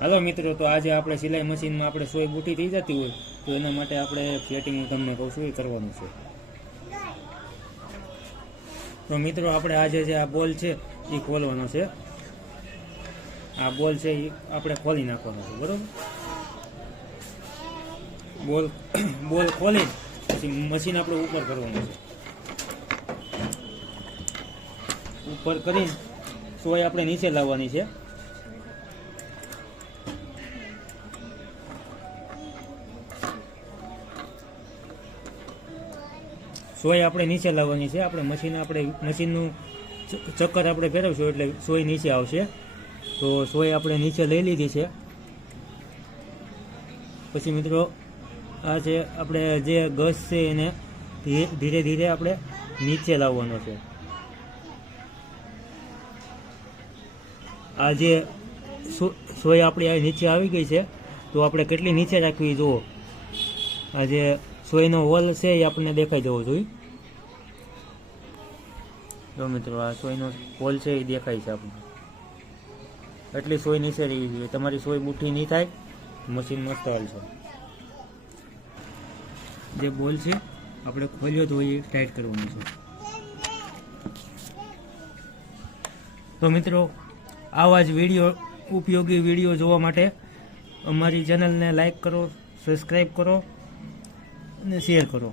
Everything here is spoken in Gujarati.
હાલો મિત્રો, તો આજે આપણે સિલાઈ મશીનમાં આપણે સોય બુટી થઈ જતી હોય તો એના માટે આપણે ફ્લેટિંગ હું તમને કહું છું એ કરવાનું છે. તો મિત્રો આપણે આજે જે આ બોલ છે એ ખોલવાનો છે. આ બોલ છે એ આપણે ખોલી નાખવાનો છે, બરોબર. બોલ ખોલી પછી મશીન આપણે ઉપર કરવાનું છે. ઉપર કરીને સોય આપણે નીચે લાવવાની છે. સોય આપણે નીચે લાવવાની છે. આપણે મશીનનું ચક્કર આપણે ફેરવશું એટલે સોય નીચે આવશે. તો સોય આપણે નીચે લઈ લીધી છે. પછી મિત્રો આ છે આપણે જે ગસ છે એને ધીરે ધીરે આપણે નીચે લાવવાનો છે. આ જે સોય આપણી આ નીચે આવી ગઈ છે તો આપણે કેટલી નીચે રાખવી જુઓ. આ જે સોયનો હોલ છે એ આપણને દેખાઈ જવો જોઈએ. જો મિત્રો આ સોયનો હોલ છે એ દેખાય છે આપણને. એટલી સોય નીચે રહેવી જોઈએ. તમારી સોય બુઠ્ઠી નહીં થાય, મશીન મસ્ત હાલશે. જે બોલ છે આપણે ખોલ્યો તો એ ટાઈટ કરવાનું છે. તો મિત્રો આવા જ ઉપયોગી વિડીયો જોવા માટે અમારી ચેનલને લાઈક કરો, સબસ્ક્રાઈબ કરો અને શેર કરો.